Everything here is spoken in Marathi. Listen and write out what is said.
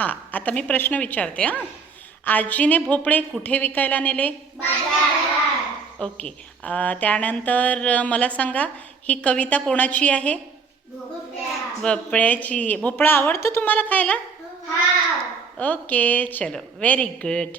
हां, आता मी प्रश्न विचारते हां. आजीने भोपळे कुठे विकायला नेले? ओके. त्यानंतर मला सांगा, ही कविता कोणाची आहे? भोपळ्याची. भोपळा आवडतो तुम्हाला खायला? ओके, चलो, व्हेरी गुड.